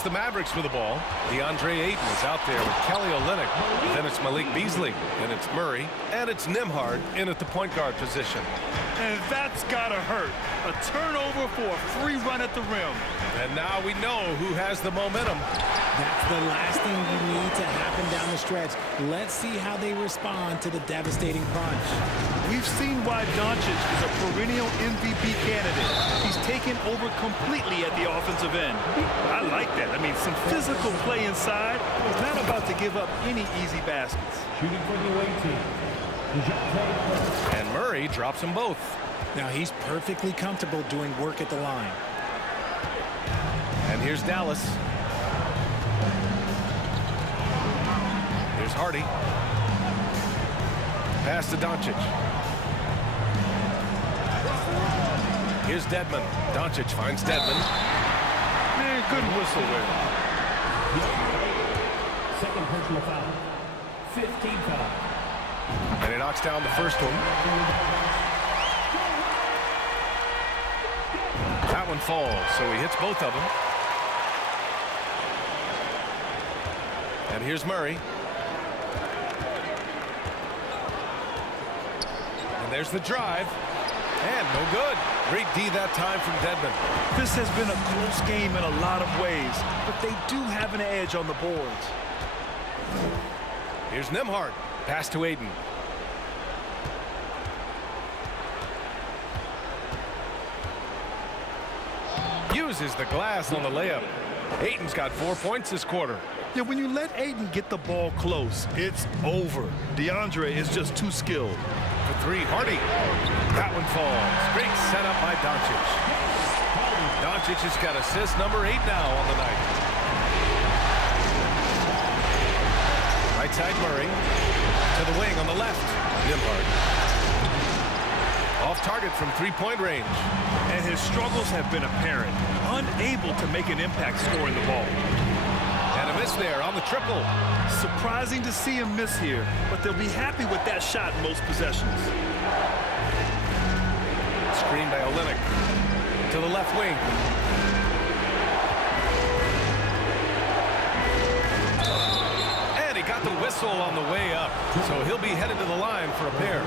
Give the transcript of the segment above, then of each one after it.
It's the Mavericks with the ball. DeAndre Ayton is out there with Kelly Olynyk. Then it's Malik Beasley. And it's Murray. And it's Nembhard in at the point guard position. And that's gotta hurt. A turnover for a free run at the rim. And now we know who has the momentum. That's the last thing you need to happen down the stretch. Let's see how they respond to the devastating punch. We've seen why Doncic is a perennial MVP candidate. He's taken over completely at the offensive end. I like that. I mean, some physical play inside. He's not about to give up any easy baskets. Shooting for the away team. And Murray drops them both. Now he's perfectly comfortable doing work at the line. And here's Dallas. Here's Hardy. Pass to Doncic. Here's Dedmon. Doncic finds Dedmon. Man, good whistle there. Second personal foul. 15 foul. And he knocks down the first one. That one falls, so he hits both of them. And here's Murray. And there's the drive. And no good. Great D that time from Dedmon. This has been a close game in a lot of ways, but they do have an edge on the boards. Here's Nembhard. Pass to Ayton. Uses the glass on the layup. Ayton's got 4 points this quarter. Yeah, when you let Ayton get the ball close, it's over. DeAndre is just too skilled. For three, Hardy. That one falls. Great setup by Doncic. Doncic has got assist number 8 now on the night. Right side Murray. To the wing on the left. Nembhard. Off target from three-point range. And his struggles have been apparent. Unable to make an impact scoring the ball. And a miss there on the triple. Surprising to see him miss here, but they'll be happy with that shot in most possessions. Screen by Olynyk. To the left wing. And he got the whistle on the way up. So he'll be headed to the line for a pair.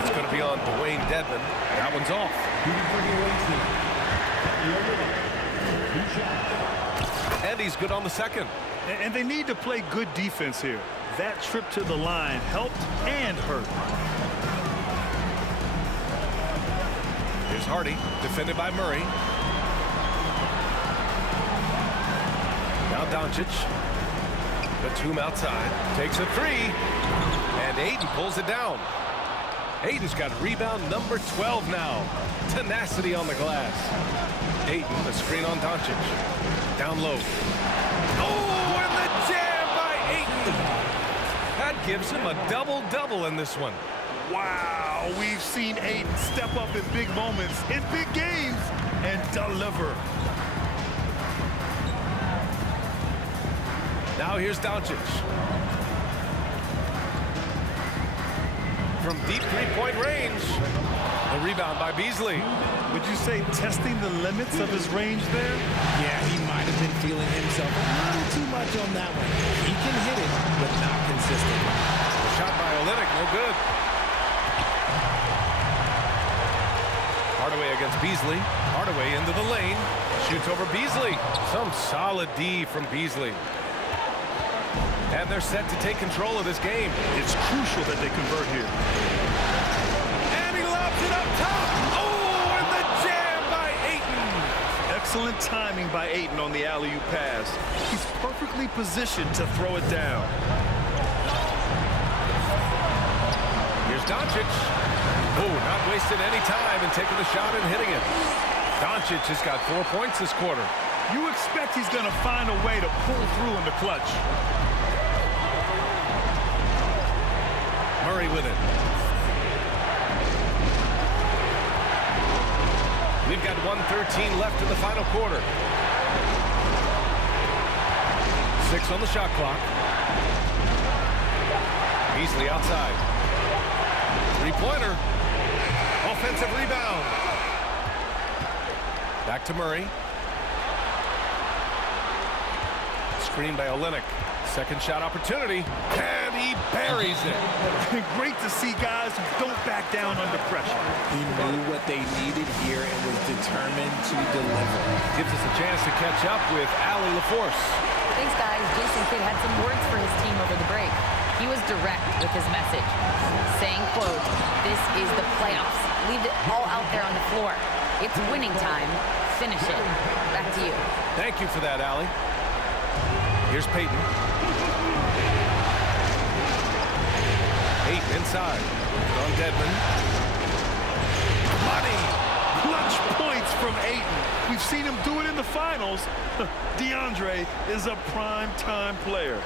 It's going to be on Dwayne Dedmon. That one's off. And he's good on the second. And they need to play good defense here. That trip to the line helped and hurt. Here's Hardy, defended by Murray. Now Doncic. Batum outside. Takes a three. And Ayton pulls it down. Ayton's got rebound number 12 now. Tenacity on the glass. Ayton, the screen on Doncic. Down low. Oh, and the jam by Ayton. That gives him a double-double in this one. Wow, we've seen Ayton step up in big moments, in big games, and deliver. Now here's Doncic. From deep three-point range. The rebound by Beasley. Would you say testing the limits of his range there? Yeah, he might have been feeling himself a little too much on that one. He can hit it, but not consistent. The shot by Olynyk, no good. Hardaway against Beasley. Hardaway into the lane. Shoots over Beasley. Some solid D from Beasley. And they're set to take control of this game. It's crucial that they convert here. And he lobs it up top. Oh, and the jam by Ayton. Excellent timing by Ayton on the alley-oop pass. He's perfectly positioned to throw it down. Here's Doncic. Oh, not wasting any time and taking the shot and hitting it. Doncic has got 4 points this quarter. You expect he's going to find a way to pull through in the clutch. Murray with it. We've got 1:13 left in the final quarter. 6 on the shot clock. Beasley outside. Three-pointer. Offensive rebound. Back to Murray. screen by Olynyk. Second shot opportunity, and he buries it. Great to see guys who don't back down under pressure. He knew what they needed here and was determined to deliver. Gives us a chance to catch up with Allie LaForce. Thanks, guys. Jason Kidd had some words for his team over the break. He was direct with his message, saying, quote, "This is the playoffs. Leave it all out there on the floor. It's winning time. Finish it." Back to you. Thank you for that, Allie. Here's Peyton. Peyton inside. On Dedmon. Money! Clutch points from Ayton. We've seen him do it in the finals. DeAndre is a prime-time player.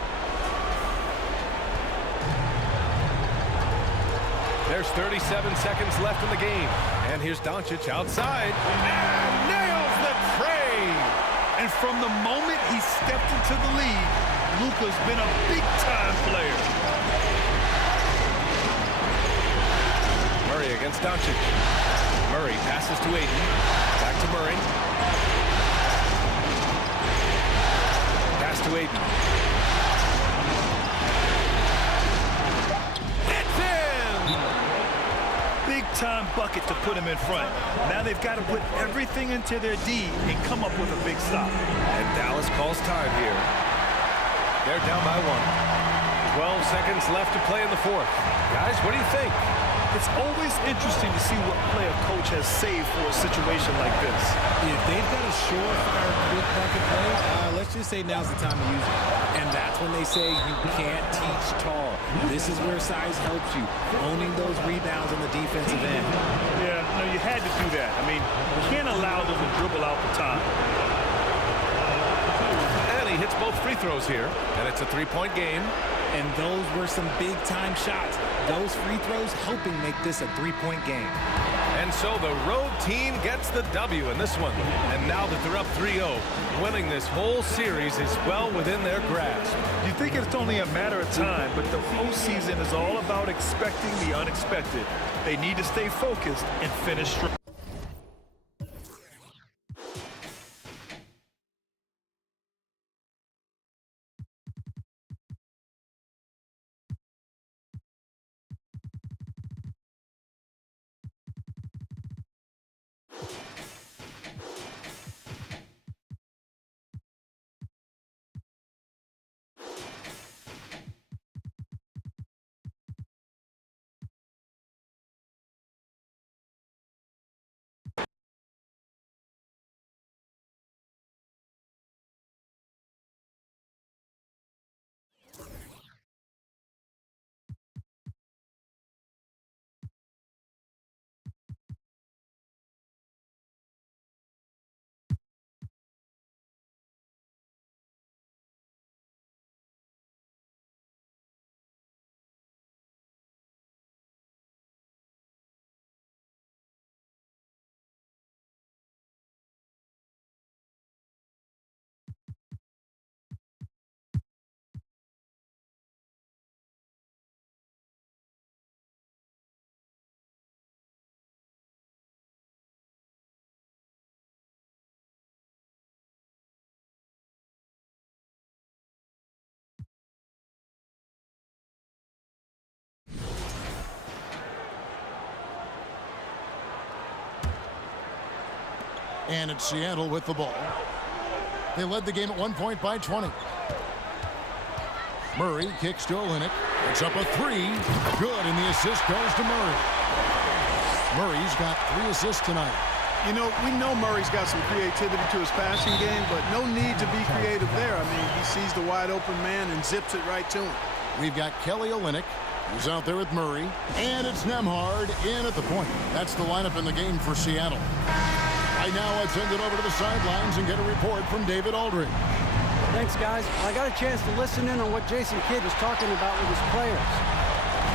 There's 37 seconds left in the game. And here's Doncic outside. And nails the tray! And from the moment he stepped into the league, Luka's been a big-time player. Murray against Doncic. Murray passes to Ayton. Back to Murray. Pass to Ayton. It's in! Big-time bucket to put him in front. Now they've got to put everything into their D and come up with a big stop. And Dallas calls time here. They're down by 1. 12 seconds left to play in the fourth. Guys, what do you think? It's always interesting to see what play a coach has saved for a situation like this. If they've got a surefire quick bucket play, let's just say now's the time to use it. And that's when they say you can't teach tall. This is where size helps you, owning those rebounds on the defensive end. Yeah, no, you had to do that. I mean, you can't allow them to dribble out the time. And he hits both free throws here, and it's a three-point game. And those were some big-time shots. Those free throws helping make this a three-point game. And so the road team gets the W in this one. And now that they're up 3-0, winning this whole series is well within their grasp. You think it's only a matter of time, but the postseason is all about expecting the unexpected. They need to stay focused and finish strong. And it's Seattle with the ball. They led the game at 1 point by 20. Murray kicks to Olynyk. It's up a three. Good, and the assist goes to Murray. Murray's got 3 assists tonight. You know, we know Murray's got some creativity to his passing game, but no need to be creative there. I mean, he sees the wide open man and zips it right to him. We've got Kelly Olynyk, who's out there with Murray, and it's Nembhard in at the point. That's the lineup in the game for Seattle. Right now, let's send it over to the sidelines and get a report from David Aldridge. Thanks, guys. I got a chance to listen in on what Jason Kidd was talking about with his players.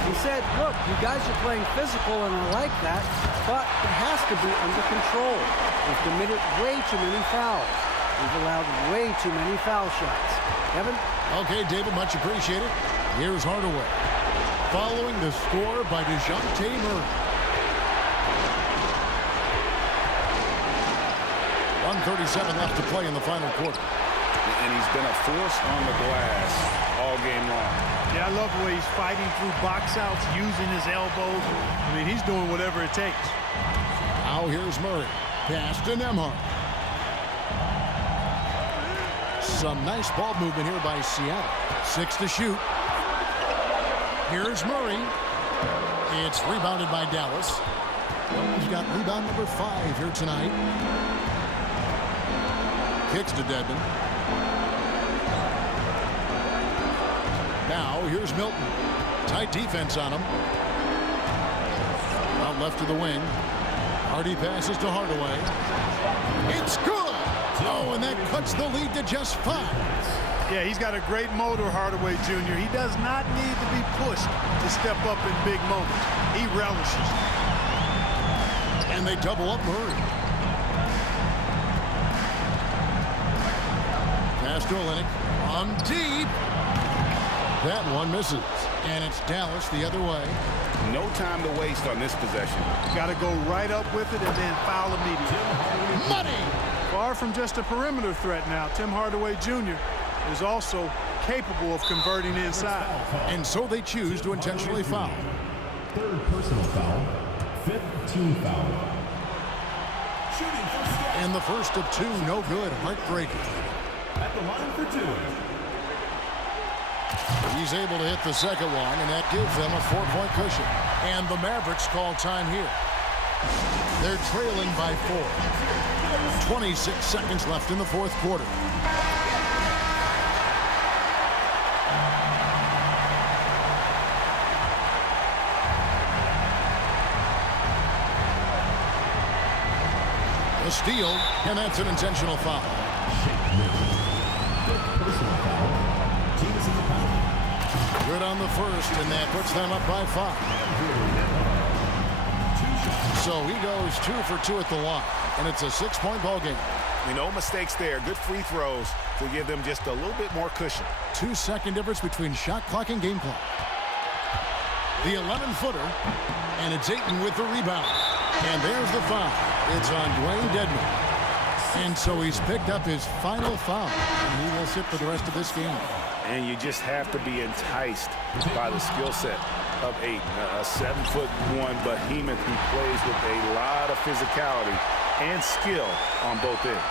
He said, look, you guys are playing physical, and I like that, but it has to be under control. We've committed way too many fouls. We've allowed way too many foul shots. Kevin? Okay, David, much appreciated. Here's Hardaway. Following the score by DeJounte Murray. 1:37 left to play in the final quarter. and he's been a force on the glass all game long. Yeah, I love the way he's fighting through box outs, using his elbows. I mean, he's doing whatever it takes. Now here's Murray. Pass to Nembhard. Some nice ball movement here by Seattle. 6 to shoot. Here's Murray. It's rebounded by Dallas. He's got rebound number 5 here tonight. Kicks to Dedmon. Now here's Milton. Tight defense on him. Out left to the wing. Hardy passes to Hardaway. It's good! Oh, and that cuts the lead to just 5. Yeah, he's got a great motor, Hardaway Jr. He does not need to be pushed to step up in big moments. He relishes. And they double up Murray. Pass to Olynyk. On deep. That one misses. And it's Dallas the other way. No time to waste on this possession. Got to go right up with it and then foul immediately. Money! Far from just a perimeter threat now, Tim Hardaway Jr. is also capable of converting inside. And so they choose to intentionally foul. Third personal foul. 5th team foul. And the first of 2, no good. Heartbreaking. At the line for 2. He's able to hit the second one, and that gives them a 4-point cushion. And the Mavericks call time here. They're trailing by 4. 26 seconds left in the fourth quarter. A steal, and that's an intentional foul. Personal foul. Team is in the foul. Good on the first, and that puts them up by 5. So he goes 2 for 2 at the line, and it's a 6-point ball game. No mistakes there. Good free throws to give them just a little bit more cushion. 2-second difference between shot clock and game clock. The 11-footer, and it's Ayton with the rebound. And there's the foul. It's on Dwayne Dedmon. And so he's picked up his final foul, and he will sit for the rest of this game. And you just have to be enticed by the skill set of Ayton, a 7'1" behemoth who plays with a lot of physicality and skill on both ends.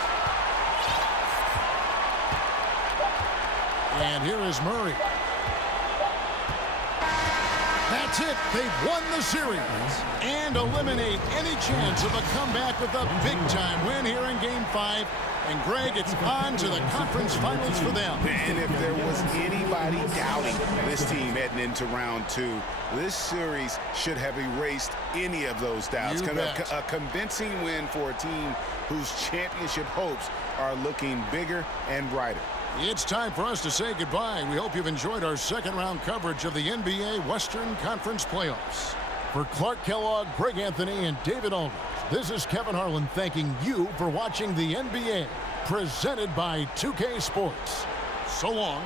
And here is Murray. That's it. They've won the series and eliminate any chance of a comeback with a big-time win here in Game 5. And, Greg, it's on to the conference finals for them. And if there was anybody doubting this team heading into round 2, this series should have erased any of those doubts. A convincing win for a team whose championship hopes are looking bigger and brighter. It's time for us to say goodbye. We hope you've enjoyed our second-round coverage of the NBA Western Conference Playoffs. For Clark Kellogg, Greg Anthony, and David Aldridge, this is Kevin Harlan thanking you for watching the NBA, presented by 2K Sports. So long.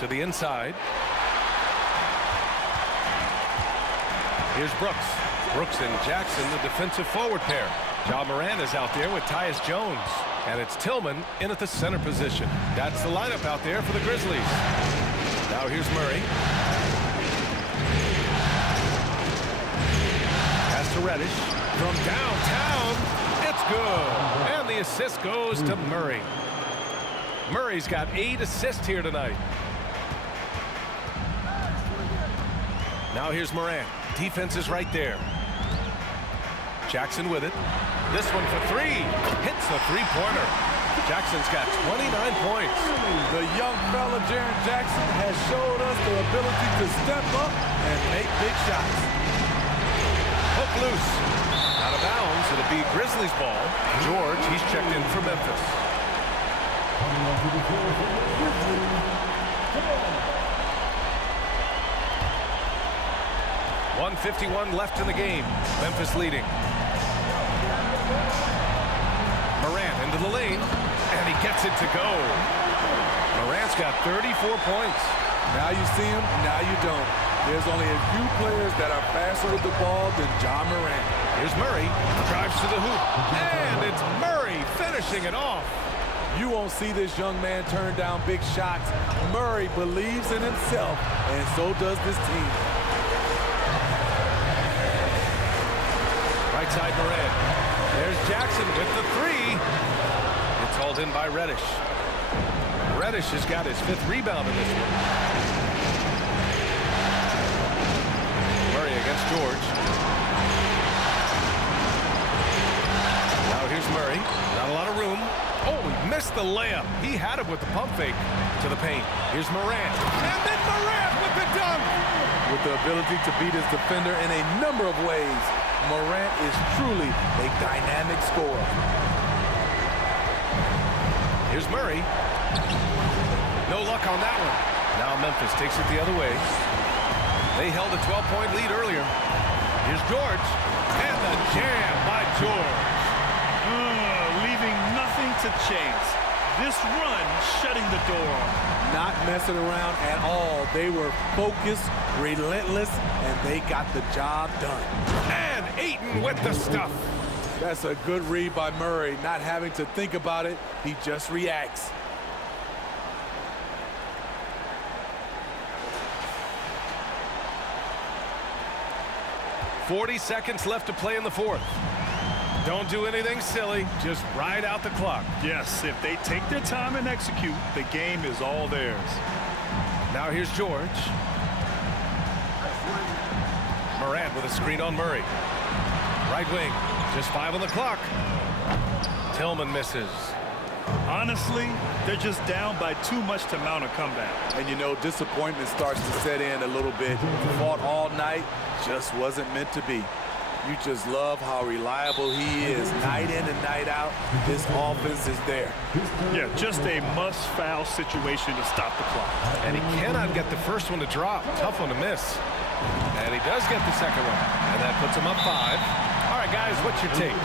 to the inside. Here's Brooks. Brooks and Jackson, the defensive forward pair. Ja Morant is out there with Tyus Jones. And it's Tillman in at the center position. That's the lineup out there for the Grizzlies. Now here's Murray. Pass to Reddish. From downtown, it's good. And the assist goes to Murray. Murray's got 8 assists here tonight. Now here's Morant. Defense is right there. Jackson with it. This one for 3. Hits the three-pointer. Jackson's got 29 points. The young fella, Jaren Jackson, has showed us the ability to step up and make big shots. Hook loose. Out of bounds. It'll be Grizzlies ball. George, he's checked in for Memphis. 1:51 left in the game. Memphis leading. Morant into the lane, and he gets it to go. Morant's got 34 points. Now you see him, now you don't. There's only a few players that are faster with the ball than Ja Morant. Here's Murray, drives to the hoop, and it's Murray finishing it off. You won't see this young man turn down big shots. Murray believes in himself, and so does this team. Right side Morant. There's Jackson with the 3. It's hauled in by Reddish. Reddish has got his 5th rebound in this one. Murray against George. Now here's Murray. Not a lot of room. Oh, he missed the layup. He had it with the pump fake to the paint. Here's Morant. And then Morant with the dunk. With the ability to beat his defender in a number of ways, Morant is truly a dynamic scorer. Here's Murray. No luck on that one. Now Memphis takes it the other way. They held a 12-point lead earlier. Here's George. And the jam by George. Leaving nothing to chance. This run shutting the door. Not messing around at all. They were focused, relentless, and they got the job done. And Ayton with the stuff. That's a good read by Murray. Not having to think about it, he just reacts. "40 seconds left to play in the 4th. Don't do anything silly. Just ride out the clock. Yes, if they take their time and execute, the game is all theirs. Now here's George. Morant with a screen on Murray. Right wing. Just 5 on the clock. Tillman misses. Honestly, they're just down by too much to mount a comeback. And you know, disappointment starts to set in a little bit. Fought all night, just wasn't meant to be. You just love how reliable he is. Night in and night out, this offense is there. Yeah, just a must-foul situation to stop the clock. And he cannot get the first one to drop. Tough one to miss. And he does get the second one. And that puts him up 5. All right, guys, what's your take?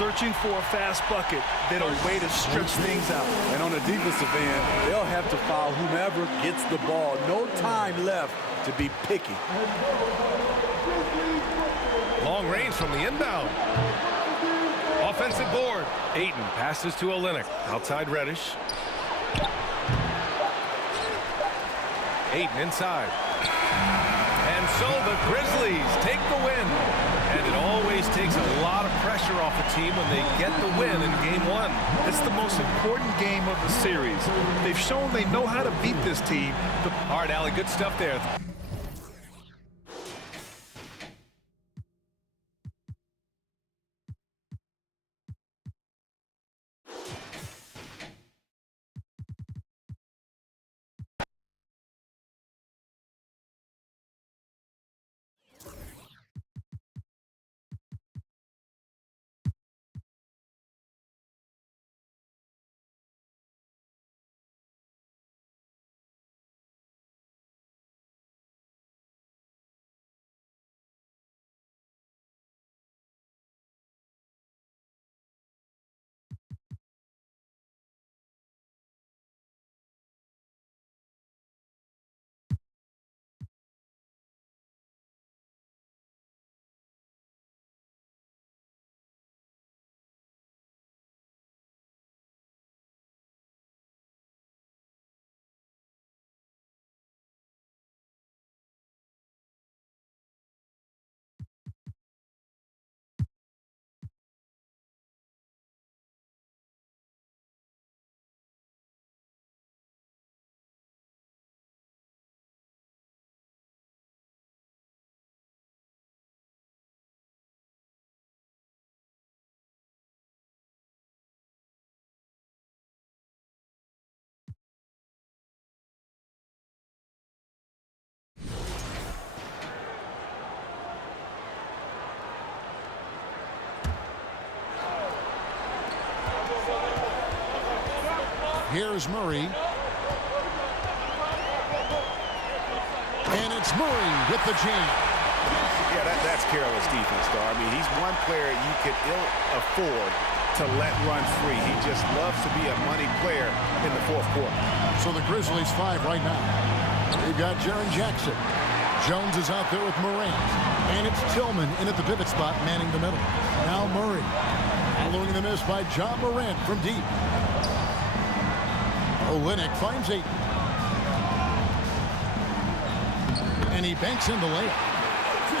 Searching for a fast bucket, then a way to stretch things out. And on the defensive end, they'll have to foul whomever gets the ball. No time left to be picky. Long range from the inbound. Offensive board. Ayton passes to Olynyk. Outside Reddish. Ayton inside. And so the Grizzlies take the win. And it always takes a lot of pressure off a team when they get the win in Game 1. It's the most important game of the series. They've shown they know how to beat this team. All right, Allie, good stuff there. Here's Murray. And it's Murray with the jam. Yeah, that's careless defense, though. I mean, he's one player you could ill afford to let run free. He just loves to be a money player in the fourth quarter. So the Grizzlies 5 right now. They've got Jaren Jackson. Jones is out there with Morant. And it's Tillman in at the pivot spot, manning the middle. Now Murray. Following the miss by John Morant from deep. Olynyk finds Ayton. And he banks in the layup.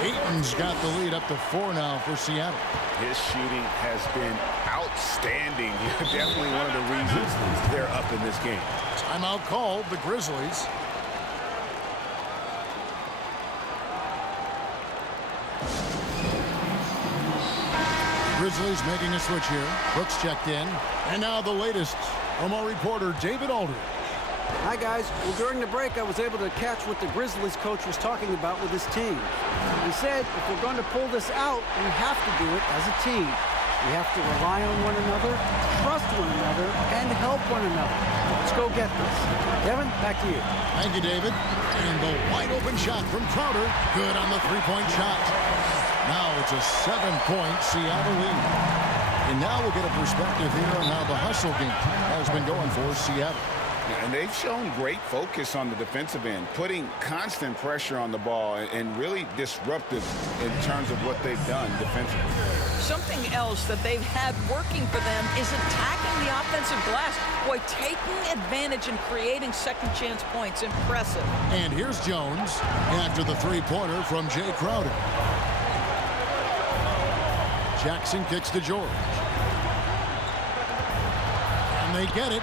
Ayton's got the lead up to 4 now for Seattle. His shooting has been outstanding. Definitely one of the reasons they're up in this game. Timeout called, the Grizzlies. Grizzlies making a switch here. Brooks checked in. And now the latest from our reporter, David Aldridge. Hi, guys. Well, during the break, I was able to catch what the Grizzlies coach was talking about with his team. He said, if we're going to pull this out, we have to do it as a team. We have to rely on one another, trust one another, and help one another. Let's go get this. Kevin, back to you. Thank you, David. And the wide open shot from Crowder. Good on the three-point shot. Now it's a 7-point Seattle lead. And now we'll get a perspective here on how the hustle game has been going for Seattle. And they've shown great focus on the defensive end, putting constant pressure on the ball and really disruptive in terms of what they've done defensively. Something else that they've had working for them is attacking the offensive glass. Boy, taking advantage and creating second chance points. Impressive. And here's Jones after the three-pointer from Jay Crowder. Jackson kicks to George. And they get it.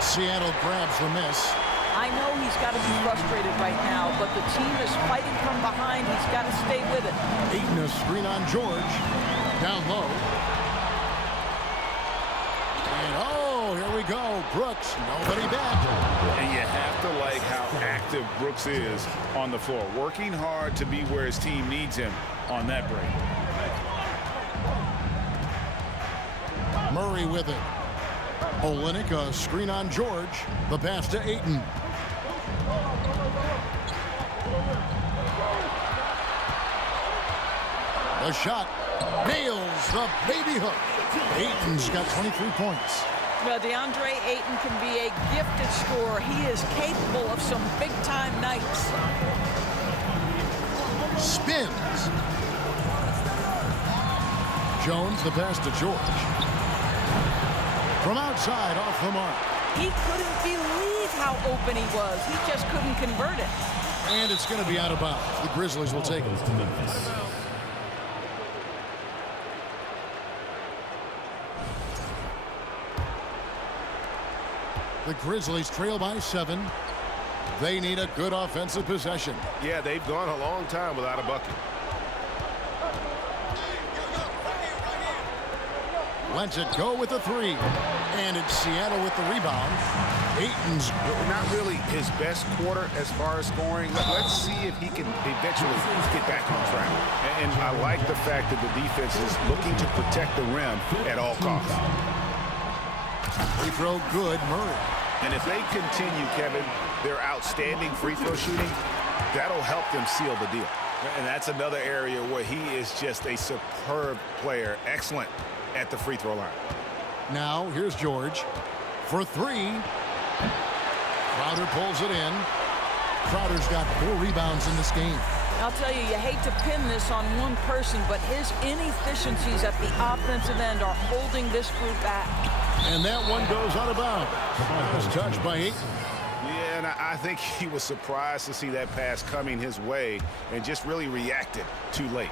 Seattle grabs the miss. I know he's got to be frustrated right now, but the team is fighting from behind. He's got to stay with it. Ayton a screen on George. Down low. And oh, here we go. Brooks, nobody back. And you have to like how active Brooks is on the floor. Working hard to be where his team needs him on that break. Murray with it. Olynyk a screen on George. The pass to Ayton. The shot nails the baby hook. Ayton's got 23 points. Well, DeAndre Ayton can be a gifted scorer. He is capable of some big-time nights. Spins. Jones the pass to George. From outside, off the mark. He couldn't believe how open he was. He just couldn't convert it. And it's going to be out of bounds. The Grizzlies will take it. The Grizzlies trail by 7. They need a good offensive possession. Yeah, they've gone a long time without a bucket. Lets it go with the 3. And it's Seattle with the rebound. Ayton's not really his best quarter as far as scoring. Let's see if he can eventually get back on track. And I like the fact that the defense is looking to protect the rim at all costs. Free throw good, Murray. And if they continue, Kevin, their outstanding free throw shooting, that'll help them seal the deal. And that's another area where he is just a superb player. Excellent at the free throw line. Now here's George for 3. Crowder pulls it in. Crowder's got 4 rebounds in this game. I'll tell you, you hate to pin this on one person, but his inefficiencies at the offensive end are holding this group back. And that one goes out of bounds. Nice touch by Ayton. Yeah, and I think he was surprised to see that pass coming his way and just really reacted too late.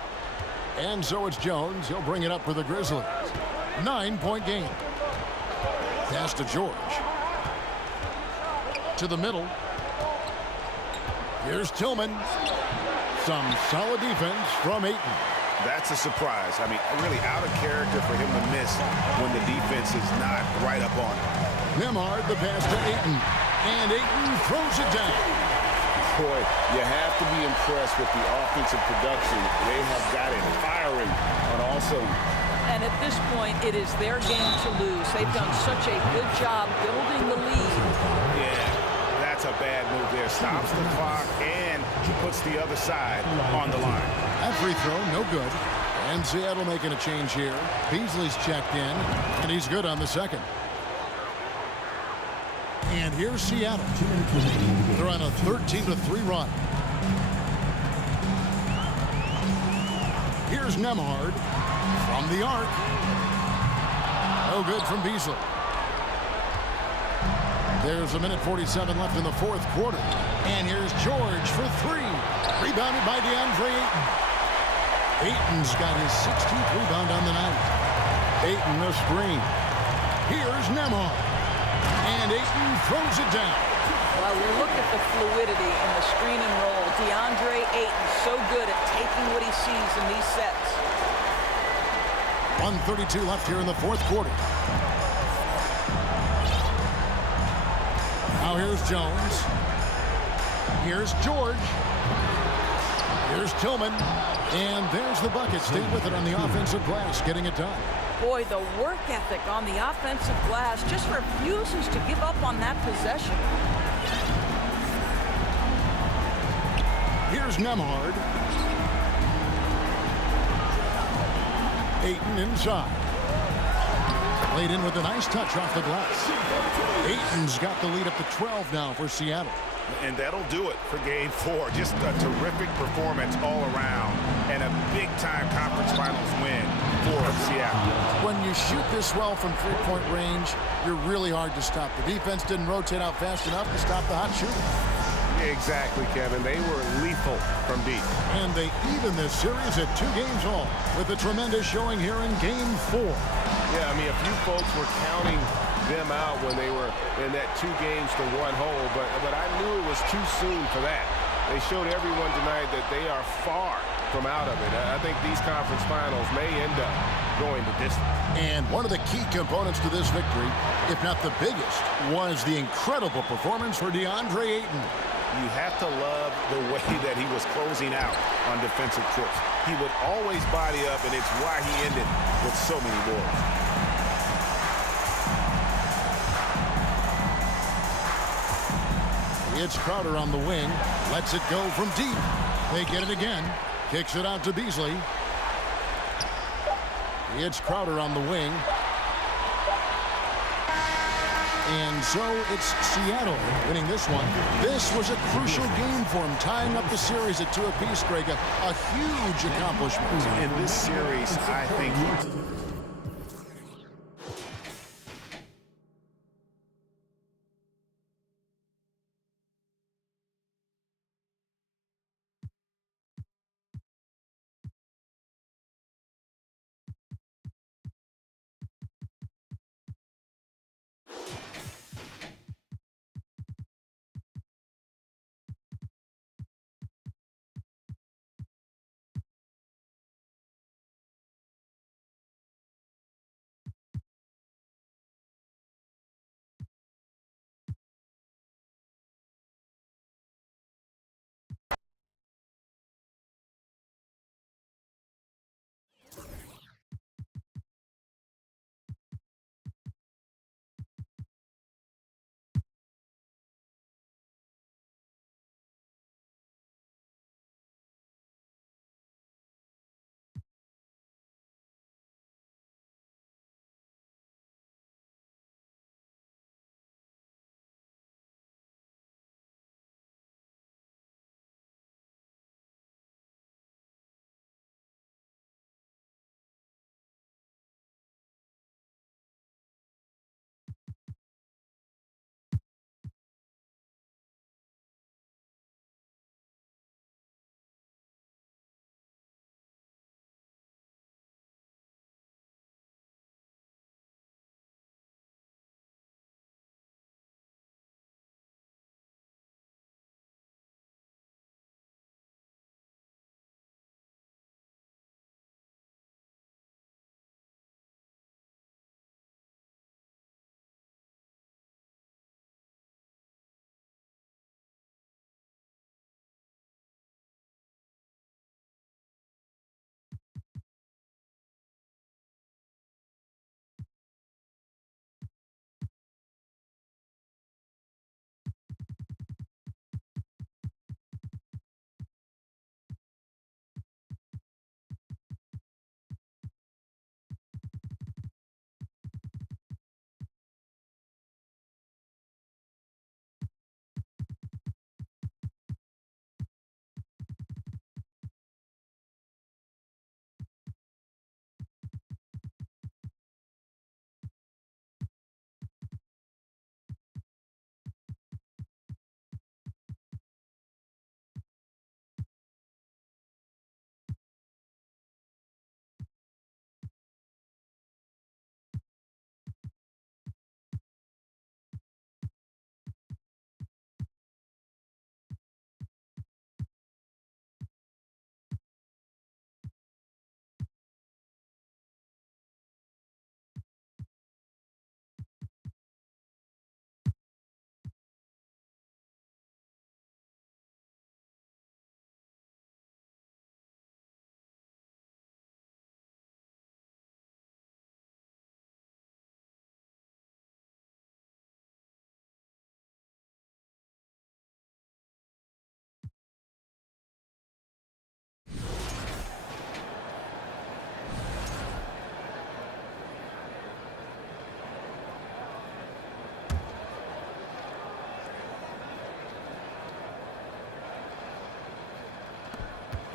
And so it's Jones. He'll bring it up for the Grizzlies. 9-point game. Pass to George. To the middle. Here's Tillman. Some solid defense from Ayton. That's a surprise. I mean, really out of character for him to miss when the defense is not right up on him. Nembhard the pass to Ayton. And Ayton throws it down. Boy, you have to be impressed with the offensive production. They have got it firing on all cylinders. And at this point, it is their game to lose. They've done such a good job building the lead. Yeah, that's a bad move there. Stops the clock and puts the other side on the line. That free throw, no good. And Seattle making a change here. Beasley's checked in, and he's good on the second. And here's Seattle. They're on a 13-3 run. Here's Nembhard from the arc. No good from Beasley. There's a minute 47 left in the fourth quarter. And here's George for three. Rebounded by DeAndre Ayton. Ayton's got his 16th rebound on the night. Ayton the screen. Here's Nembhard. And Ayton throws it down. Well, we look at the fluidity in the screen and roll. DeAndre Ayton so good at taking what he sees in these sets. 1:32 left here in the fourth quarter. Now here's Jones. Here's George. Here's Tillman. And there's the bucket. Stay with it on the offensive glass, getting it done. Boy, the work ethic on the offensive glass just refuses to give up on that possession. Here's Nembhard. Ayton inside. Laid in with a nice touch off the glass. Ayton's got the lead up to 12 now for Seattle. And that'll do it for Game 4. Just a terrific performance all around and a big-time conference finals win for Seattle. When you shoot this well from three-point range, you're really hard to stop. The defense didn't rotate out fast enough to stop the hot shooting. Exactly, Kevin. They were lethal from deep. And they even this series at 2 games all with a tremendous showing here in Game 4. Yeah, I mean, a few folks were counting them out when they were in that 2 games to 1 hole, but I knew it was too soon for that. They showed everyone tonight that they are far from out of it. I think these conference finals may end up going the distance. And one of the key components to this victory, if not the biggest, was the incredible performance for DeAndre Ayton. You have to love the way that he was closing out on defensive trips. He would always body up, and it's why he ended with so many boards. It's Crowder on the wing. Lets it go from deep. They get it again. Kicks it out to Beasley. It's Crowder on the wing. And so it's Seattle winning this one. This was a crucial game for him, tying up the series at 2 apiece, Greg. A huge accomplishment. In this series, I think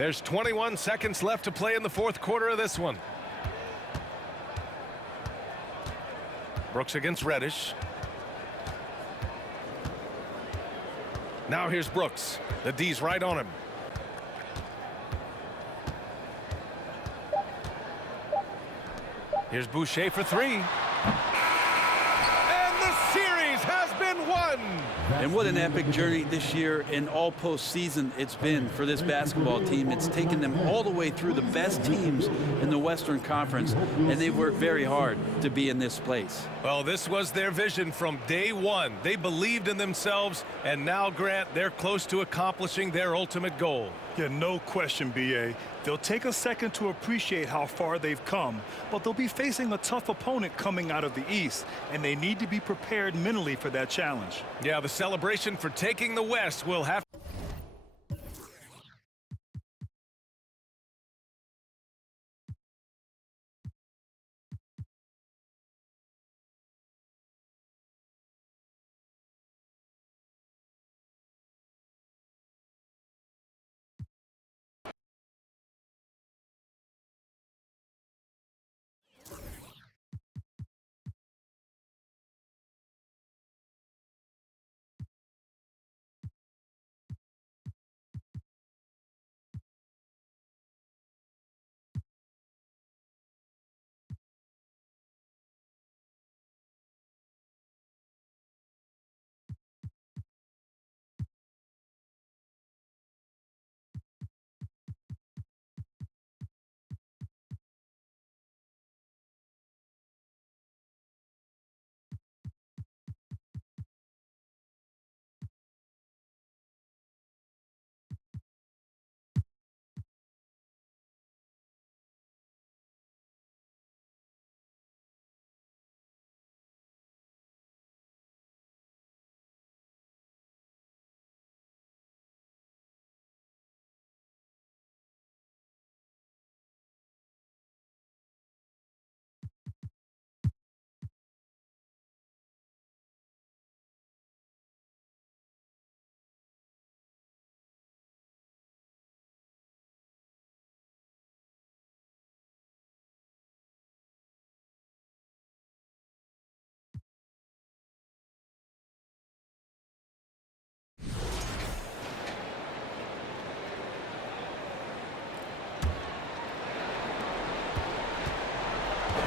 There's 21 seconds left to play in the fourth quarter of this one. Brooks against Reddish. Now here's Brooks. The D's right on him. Here's Boucher for three. And the series has been won. And what an epic journey this year and all postseason it's been for this basketball team. It's taken them all the way through the best teams in the Western Conference, and they've worked very hard to be in this place. Well, this was their vision from day one. They believed in themselves, and now, Grant, they're close to accomplishing their ultimate goal. Yeah, no question, B.A. They'll take a second to appreciate how far they've come, but they'll be facing a tough opponent coming out of the East, and they need to be prepared mentally for that challenge. Yeah, the celebration for taking the West will have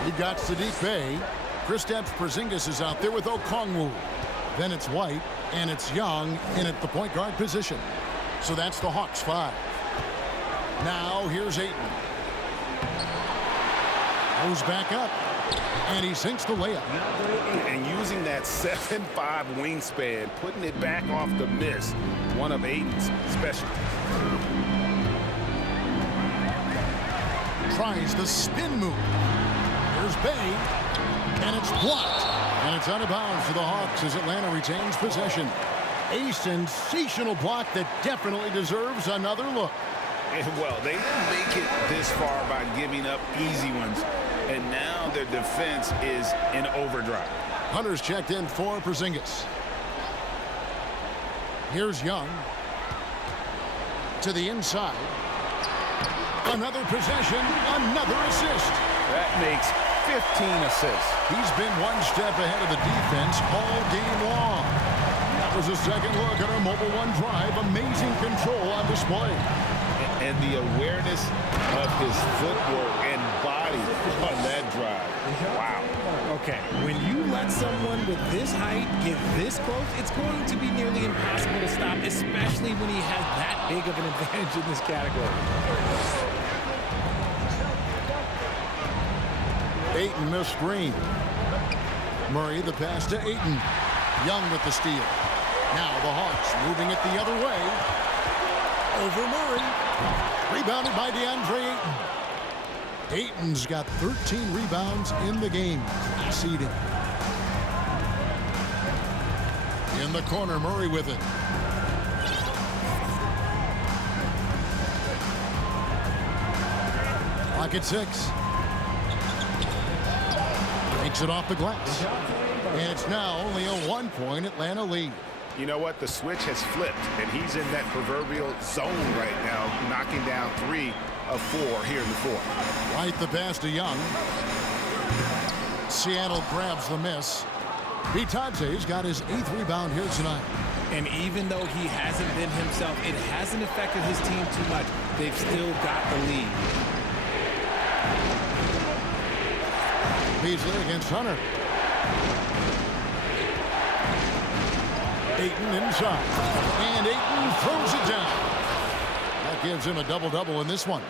You got Sadiq Bey. Kristaps Porzingis is out there with Okongwu. Then it's White, and it's Young in at the point guard position. So that's the Hawks 5. Now here's Ayton. Goes back up, and he sinks the layup. And using that 7'5" wingspan, putting it back off the miss, one of Ayton's specialties. Tries the spin move. Here's Bey, and it's blocked. And it's out of bounds for the Hawks as Atlanta retains possession. A sensational block that definitely deserves another look. Well, they didn't make it this far by giving up easy ones. And now their defense is in overdrive. Hunter's checked in for Porzingis. Here's Young. To the inside. Another possession, another assist. That makes 15 assists. He's been one step ahead of the defense all game long. That was a second look at our Mobile One drive. Amazing control on display. And the awareness of his footwork and body on that drive. Wow. Okay, when you let someone with this height get this close, it's going to be nearly impossible to stop, especially when he has that big of an advantage in this category. Ayton missed screen. Murray the pass to Ayton. Young with the steal. Now the Hawks moving it the other way. Over Murray. Rebounded by DeAndre Ayton. Ayton's got 13 rebounds in the game. Seeding. In the corner, Murray with it. Clock at 6. Takes it off the glass. And it's now only a 1-point Atlanta lead. You know what? The switch has flipped, and he's in that proverbial zone right now, knocking down 3 of 4 here in the fourth. Right the pass to Young. Seattle grabs the miss. Bitadze's got his 8th rebound here tonight. And even though he hasn't been himself, it hasn't affected his team too much. They've still got the lead. Beasley against Hunter. Ayton inside. And Ayton throws it down. That gives him a double-double in this one.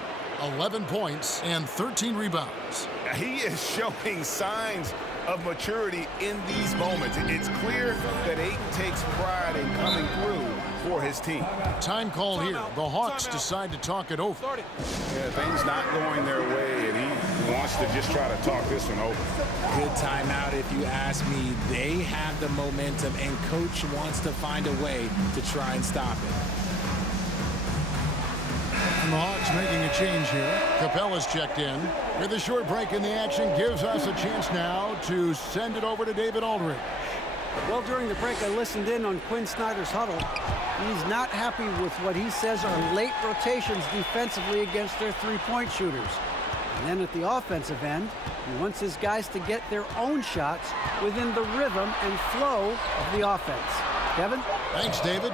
11 points and 13 rebounds. He is showing signs of maturity in these moments. It's clear that Ayton takes pride in coming through for his team. Time call here. The Hawks decide to talk it over. Yeah, things not going their way, and he wants to just try to talk this one over. Good timeout if you ask me. They have the momentum, and Coach wants to find a way to try and stop it. And the Hawks making a change here. Capella's checked in. With a short break in the action, gives us a chance now to send it over to David Aldridge. Well, during the break, I listened in on Quinn Snyder's huddle. He's not happy with what he says are late rotations defensively against their three-point shooters. And then at the offensive end, he wants his guys to get their own shots within the rhythm and flow of the offense. Kevin? Thanks, David.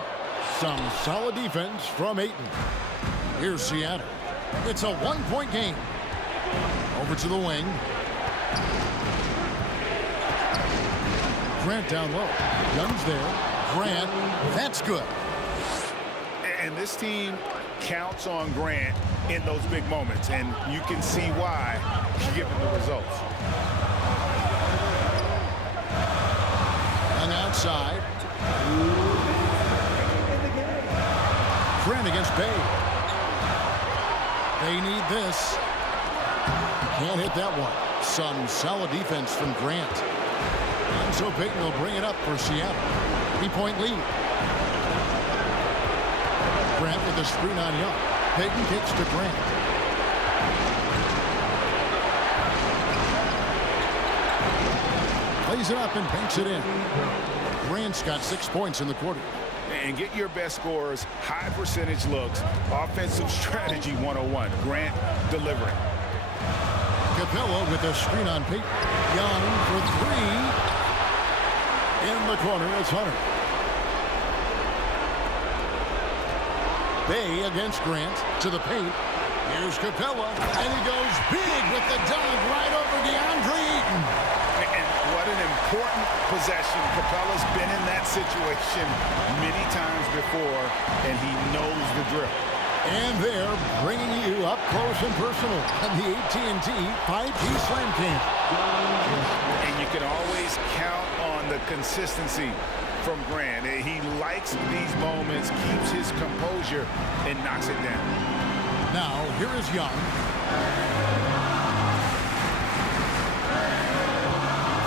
Some solid defense from Ayton. Here's Seattle. It's a one-point game. Over to the wing. Grant down low. Young's there. Grant, that's good. And this team counts on Grant in those big moments, and you can see why, given the results. And outside. Grant against Bay. They need this. Can't hit that one. Some solid defense from Grant. And so Payton will bring it up for Seattle. 3-point lead. Grant with the screen on Young. Payton kicks to Grant. Plays it up and banks it in. Grant's got 6 points in the quarter. And get your best scorers, high percentage looks, offensive strategy 101. Grant delivering. Capella with a screen on Payton. Young for 3. In the corner, it's Hunter. Bay against Grant to the paint. Here's Capella, and he goes big with the dunk right over DeAndre Ayton. And what an important possession. Capella's been in that situation many times before, and he knows the drill. And they're bringing you up close and personal on the AT&T 5G Slam Cam. And you can always count on the consistency from Grant. He likes these moments, keeps his composure, and knocks it down. Now, here is Young.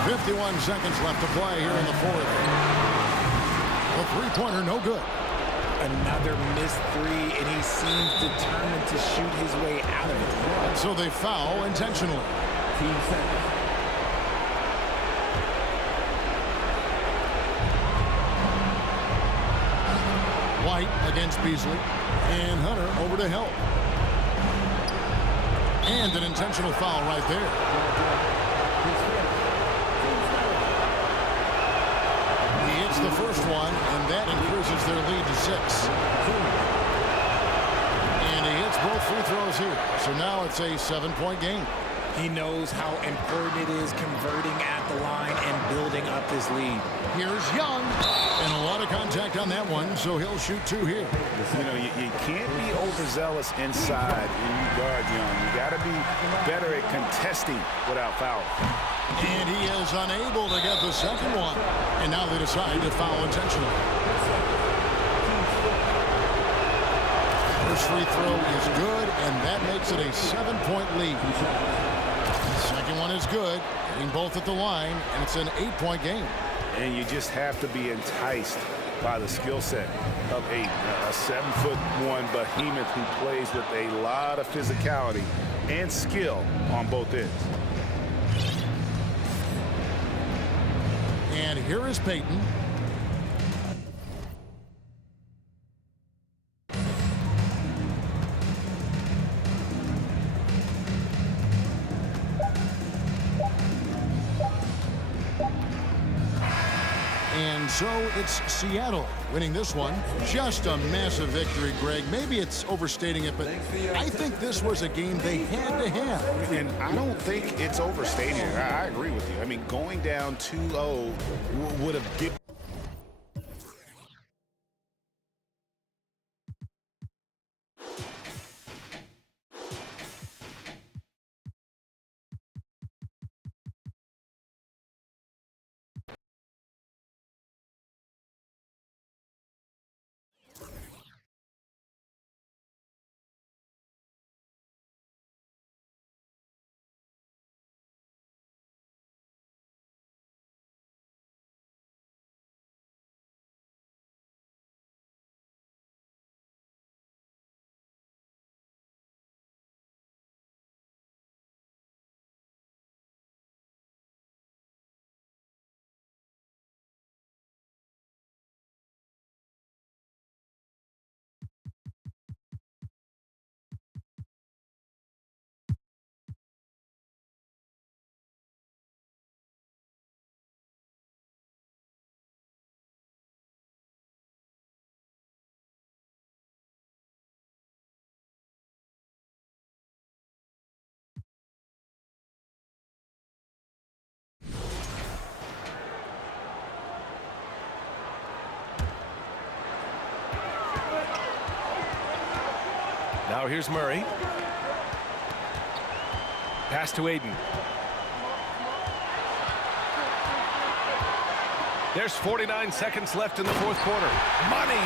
51 seconds left to play here in the fourth. The three-pointer, no good. Another missed three, and he seems determined to shoot his way out of it. So they foul intentionally. White against Beasley. And Hunter over to help. And an intentional foul right there. He hits the first one, and that increases their lead to 6. And he hits both free throws here. So now it's a 7-point game. He knows how important it is converting at the line and building up his lead. Here's Young. And a lot of contact on that one, so he'll shoot 2 here. You know, you can't be overzealous inside when you guard Young. You got to be better at contesting without foul. And he is unable to get the second one. And now they decide to foul intentionally. First free throw is good, and that makes it a 7-point lead. Second one is good, hitting both at the line, and it's an 8-point game. And you just have to be enticed by the skill set of Ayton. A 7'1" behemoth who plays with a lot of physicality and skill on both ends. And here is Payton. so it's Seattle winning this one. Just a massive victory, Greg. Maybe it's overstating it, but I think this was a game they had to have. And I don't think it's overstating it. I agree with you. I mean, going down 2-0 would have given... Now here's Murray. Pass to Aiden. There's 49 seconds left in the fourth quarter. Money!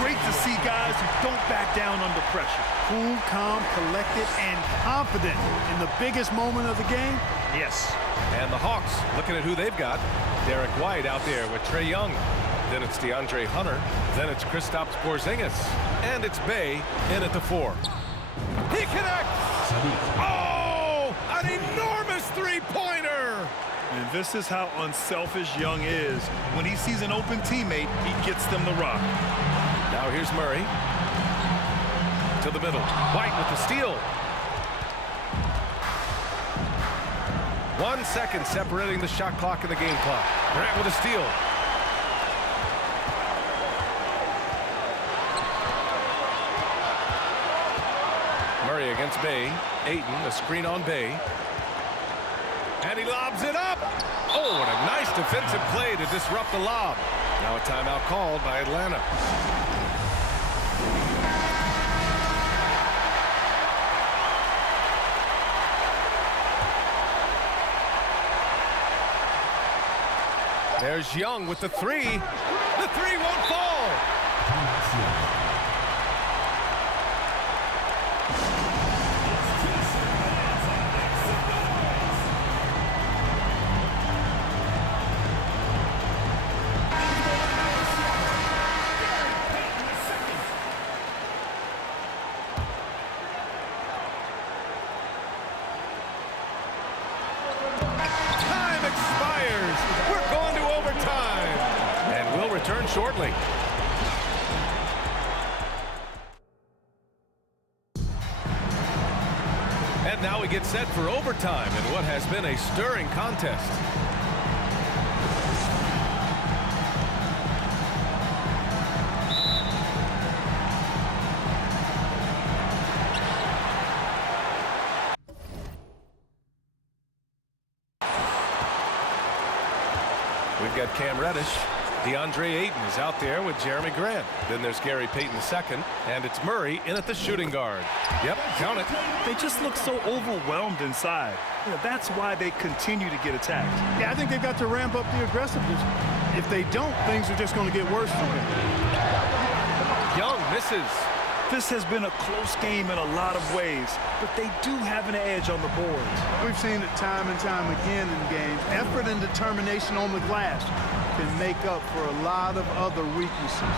Great to see guys who don't back down under pressure. Cool, calm, collected, and confident in the biggest moment of the game. Yes. And the Hawks, looking at who they've got. Derek White out there with Trae Young. Then it's DeAndre Hunter. Then it's Kristaps Porzingis. And it's Bey in at the 4. He connects! Oh! An enormous three-pointer! And this is how unselfish Young is. When he sees an open teammate, he gets them the rock. Now here's Murray. To the middle. White with the steal. 1 second separating the shot clock and the game clock. Grant with a steal. Murray against Bey. Ayton, a screen on Bey. And he lobs it up. Oh, what a nice defensive play to disrupt the lob. Now a timeout called by Atlanta. There's Young with the 3. The 3 won't fall. Return shortly. And now we get set for overtime in what has been a stirring contest. We've got Cam Reddish. DeAndre Ayton is out there with Jeremy Grant. Then there's Gary Payton II, and it's Murray in at the shooting guard. Yep, count it. They just look so overwhelmed inside. Yeah, that's why they continue to get attacked. Yeah, I think they've got to ramp up the aggressiveness. If they don't, things are just going to get worse from here. Young misses. This has been a close game in a lot of ways, but they do have an edge on the boards. We've seen it time and time again in games. Effort and determination on the glass can make up for a lot of other weaknesses.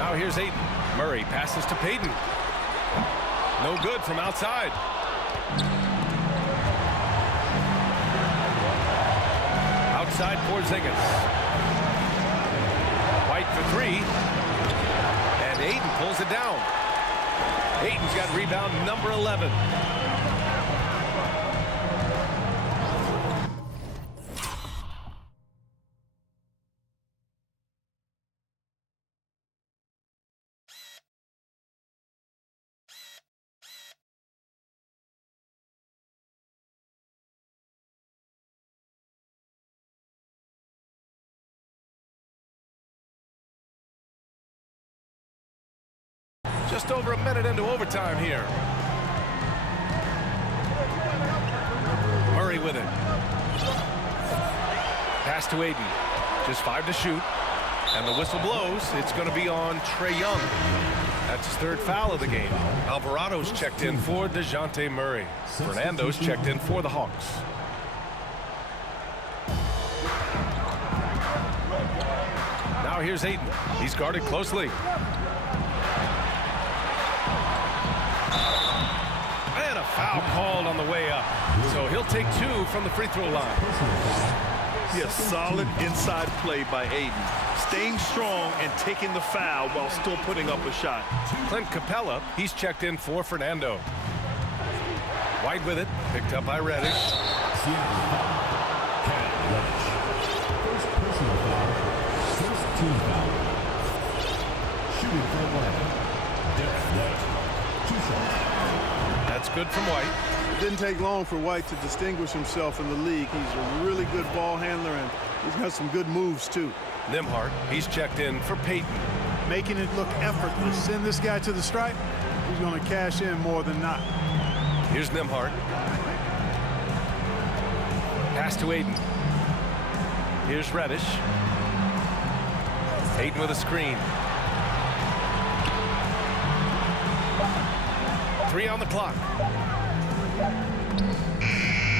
Now here's Ayton. Murray passes to Payton. No good from outside. Outside Porzingis. White for 3. And Ayton pulls it down. Ayton's got rebound number 11. Just over a minute into overtime here. Murray with it. Pass to Ayton. Just 5 to shoot. And the whistle blows. It's going to be on Trae Young. That's his 3rd foul of the game. Alvarado's checked in for DeJounte Murray. Fernando's checked in for the Hawks. Now here's Ayton. He's guarded closely. And a foul called on the way up. So he'll take 2 from the free throw line. Yes, solid inside play by Ayton. Staying strong and taking the foul while still putting up a shot. Clint Capella, he's checked in for Fernando. White with it, picked up by Reddish. First personal foul. First team foul. Shooting for Atlanta. Derek White. 2 shots. That's good from White. It didn't take long for White to distinguish himself in the league. He's a really good ball handler, and he's got some good moves, too. Nembhard, he's checked in for Payton. Making it look effortless. Send this guy to the stripe, he's going to cash in more than not. Here's Nembhard. Pass to Ayton. Here's Reddish. Ayton with a screen. 3 on the clock.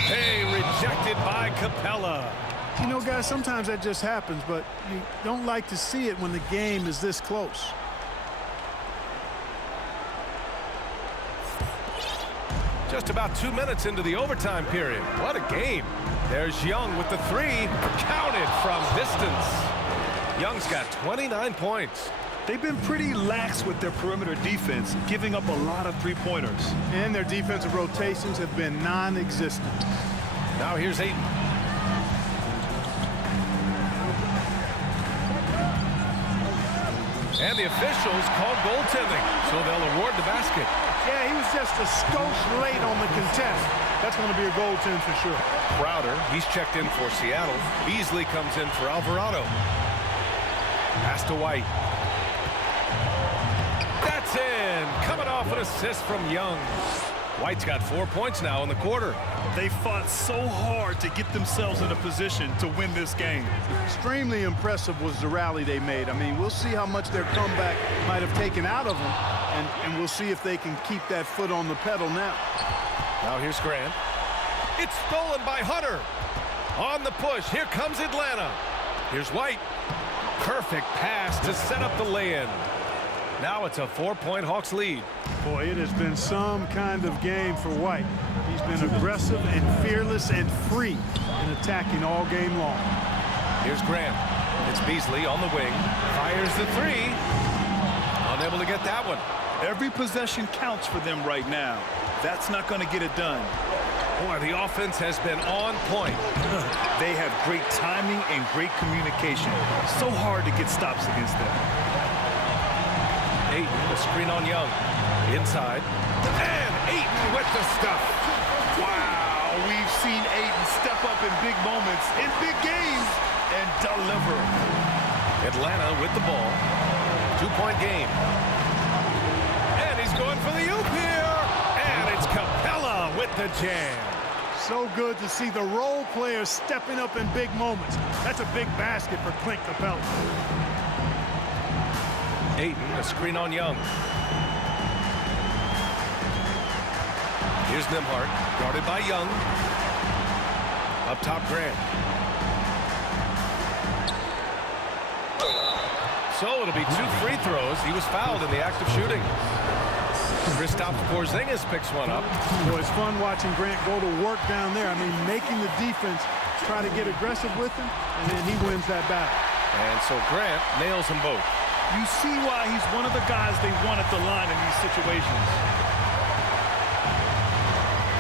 Hey, rejected by Capella. You know, guys, sometimes that just happens, but you don't like to see it when the game is this close. Just about 2 minutes into the overtime period. What a game. There's Young with the 3. Counted from distance. Young's got 29 points. They've been pretty lax with their perimeter defense, giving up a lot of 3-pointers. And their defensive rotations have been non-existent. Now here's Ayton. And the officials called goaltending, so they'll award the basket. Yeah, he was just a skosh late on the contest. That's going to be a goaltend for sure. Crowder, he's checked in for Seattle. Beasley comes in for Alvarado. Pass to White. That's in. Coming off an assist from Young. White's got 4 points now in the quarter. They fought so hard to get themselves in a position to win this game. Extremely impressive was the rally they made. I mean, we'll see how much their comeback might have taken out of them, and we'll see if they can keep that foot on the pedal now. Now here's Grant. It's stolen by Hunter. On the push, here comes Atlanta. Here's White. Perfect pass to set up the lay-in. Now it's a 4-point Hawks lead. Boy, it has been some kind of game for White. He's been aggressive and fearless and free in attacking all game long. Here's Grant. It's Beasley on the wing. Fires the 3. Unable to get that one. Every possession counts for them right now. That's not going to get it done. Boy, the offense has been on point. They have great timing and great communication. So hard to get stops against them. Ayton, the screen on Young. Inside. And Ayton with the stuff. Wow, we've seen Ayton step up in big moments, in big games, and deliver. Atlanta with the ball. 2-point game. And he's going for the oop here. And it's Capella with the jam. So good to see the role players stepping up in big moments. That's a big basket for Clint Capella. Ayton, a screen on Young. Here's Nembhard, guarded by Young. Up top, Grant. So it'll be 2 free throws. He was fouled in the act of shooting. Kristaps Porzingis picks one up. Boy, it's fun watching Grant go to work down there. I mean, making the defense try to get aggressive with him, and then he wins that battle. And so Grant nails them both. You see why he's one of the guys they want at the line in these situations.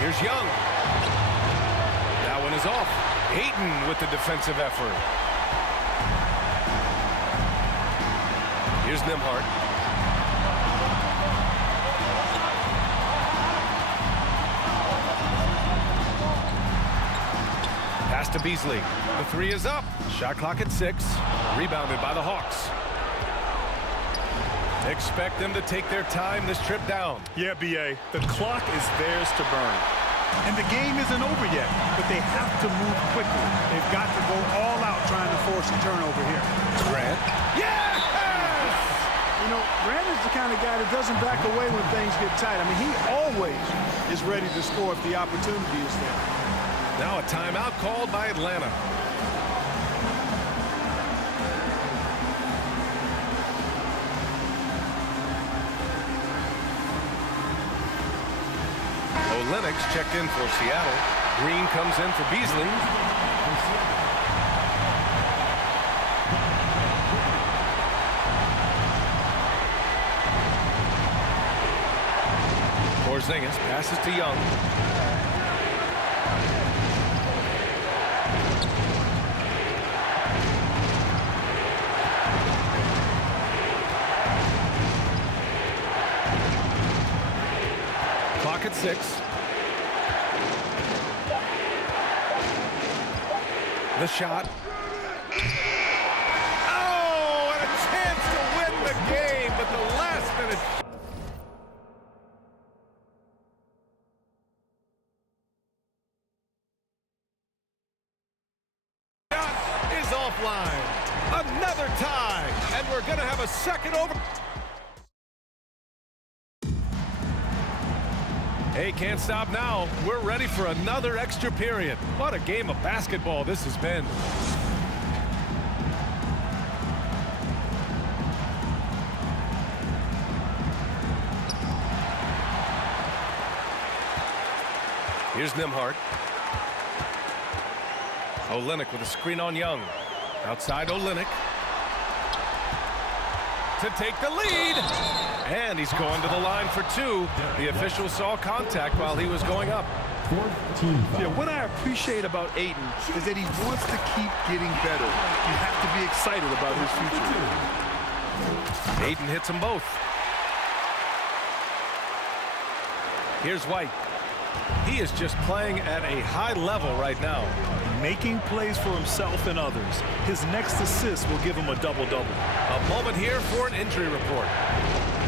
Here's Young. That one is off. Ayton with the defensive effort. Here's Nembhard. Pass to Beasley. The 3 is up. Shot clock at 6. Rebounded by the Hawks. Expect them to take their time this trip down. Yeah, B.A., the clock is theirs to burn. And the game isn't over yet, but they have to move quickly. They've got to go all out trying to force a turnover here. Grant. Yes! You know, Grant is the kind of guy that doesn't back away when things get tight. I mean, he always is ready to score if the opportunity is there. Now a timeout called by Atlanta. Lennox checked in for Seattle. Green comes in for Beasley. Porzingis passes to Young. Clock at 6. The shot. Oh, and a chance to win the game, but the last minute shot is offline. Another tie, and we're going to have a second over. Hey, can't stop now. We're ready for another extra period. What a game of basketball this has been. Here's Nembhard. Olynyk with a screen on Young. Outside Olynyk. To take the lead. And he's going to the line for 2. The official saw contact while he was going up. Yeah, what I appreciate about Ayton is that he wants to keep getting better. You have to be excited about his future. Ayton hits them both. Here's White. He is just playing at a high level right now. Making plays for himself and others. His next assist will give him a double-double. A moment here for an injury report.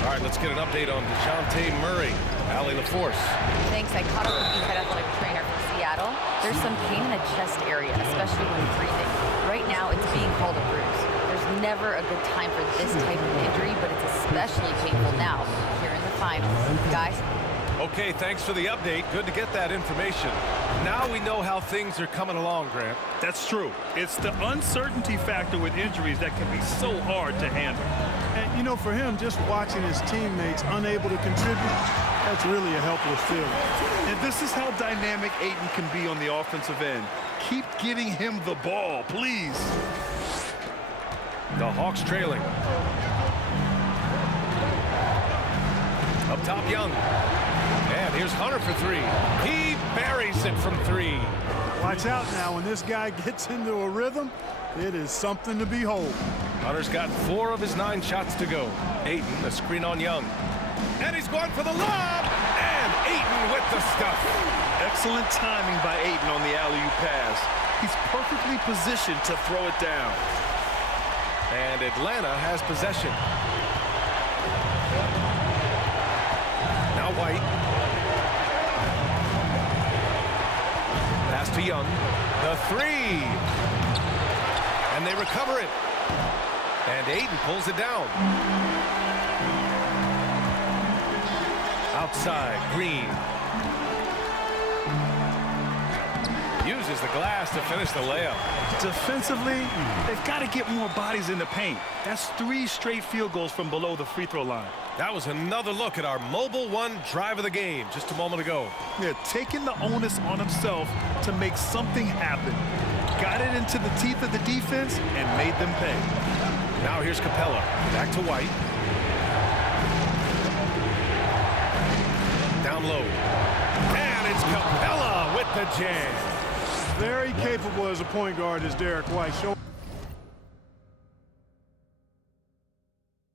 All right, let's get an update on DeJounte Murray. Allie LaForce. Thanks. I caught up with the head athletic trainer from Seattle. There's some pain in the chest area, especially when breathing. Right now, it's being called a bruise. There's never a good time for this type of injury, but it's especially painful now, here in the finals. Guys? Okay, thanks for the update. Good to get that information. Now we know how things are coming along, Grant. That's true. It's the uncertainty factor with injuries that can be so hard to handle. And, you know, for him, just watching his teammates unable to contribute, that's really a helpless feeling. And this is how dynamic Ayton can be on the offensive end. Keep getting him the ball, please. The Hawks trailing. Up top, Young. And here's Hunter for 3. He buries it from 3. Watch out now. When this guy gets into a rhythm, it is something to behold. Hunter's got 4 of his 9 shots to go. Ayton, a screen on Young. And he's going for the lob. And Ayton with the stuff. Excellent timing by Ayton on the alley-oop pass. He's perfectly positioned to throw it down. And Atlanta has possession. Now White. Pass to Young. The 3. And they recover it. And Ayton pulls it down. Outside, Green. Uses the glass to finish the layup. Defensively, they've got to get more bodies in the paint. That's 3 straight field goals from below the free throw line. That was another look at our Mobile One drive of the game just a moment ago. Yeah, taking the onus on himself to make something happen. Got it into the teeth of the defense and made them pay. Now here's Capella. Back to White. Down low. And it's Capella with the jam. Very capable as a point guard is Derek White.